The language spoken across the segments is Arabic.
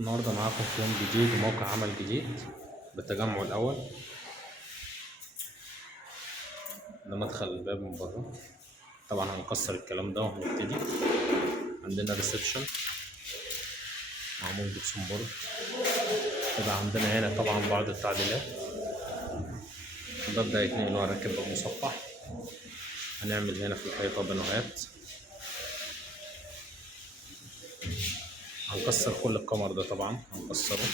النهارده معاكم في يوم جديد وموقع عمل جديد بالتجمع الأول. ده مدخل الباب من بره. طبعا هنكسر الكلام ده وهنبتدي. عندنا ريسبشن معمول جبسون بورد. يبقى عندنا هنا طبعا بعض التعديلات. الباب ده هيتنقل وهنركب باب مصفح. هنعمل هنا في الحيطة بانوهات. هنكسر كل الكمر ده، طبعا هنكسره.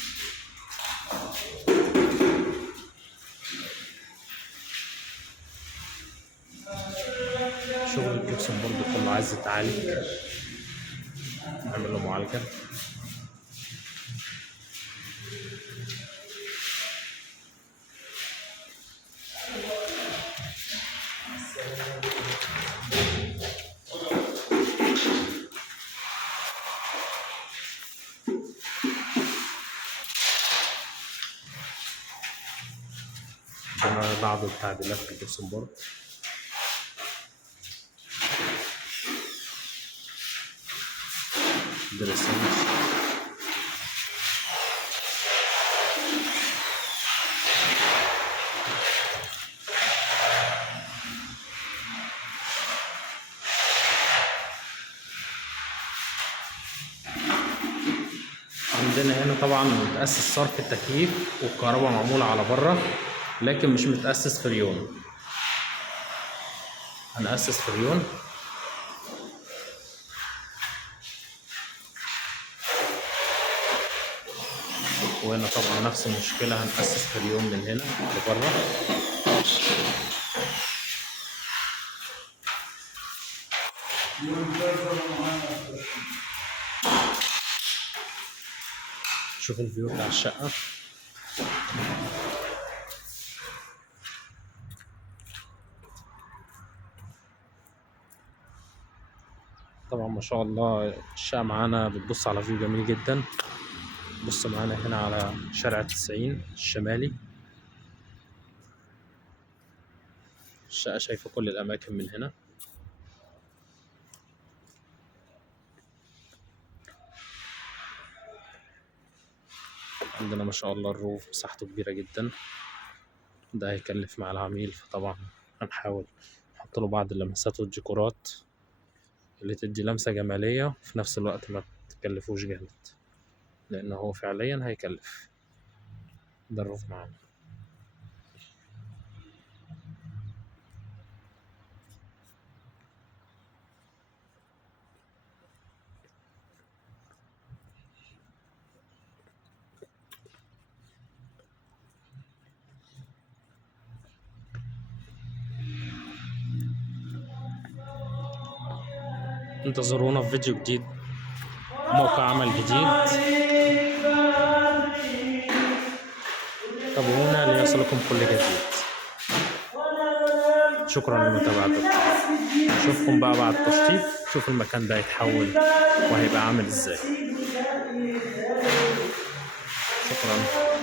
شغل الجبسون بورد كله عايز يتعالج، نعمل له معالجة. عندنا بعض التعديلات في الجبسون بورد. دريسنج، عندنا هنا طبعا متأسس صرف التكييف والكهرباء معمولة على بره، لكن مش متأسس فريون. هنأسس فريون. وهنا طبعا نفس المشكلة، هنأسس فريون من هنا لبره. شوف الفيو بتاع الشقة. طبعا ما شاء الله الشقة معانا بتبص على فيو جميل جدا. بص معانا هنا على شارع 90 الشمالي. الشقة شايفة كل الأماكن من هنا. عندنا ما شاء الله الروف مساحته كبيرة جدا. ده هيكلف مع العميل، فطبعا هنحاول نحط له بعض اللمسات والديكورات اللي تدي لمسة جمالية وفي نفس الوقت ما تكلفوش جامد، لأن هو فعليا هيكلف. ده الروف معانا. انتظرونا في فيديو جديد، موقع عمل جديد. تابعونا ليصلكم كل جديد. شكرا لمتابعتكم. نشوفكم بقى بعد التشطيب، شوف المكان ده هيتحول وهيبقى عامل ازاي. شكرا.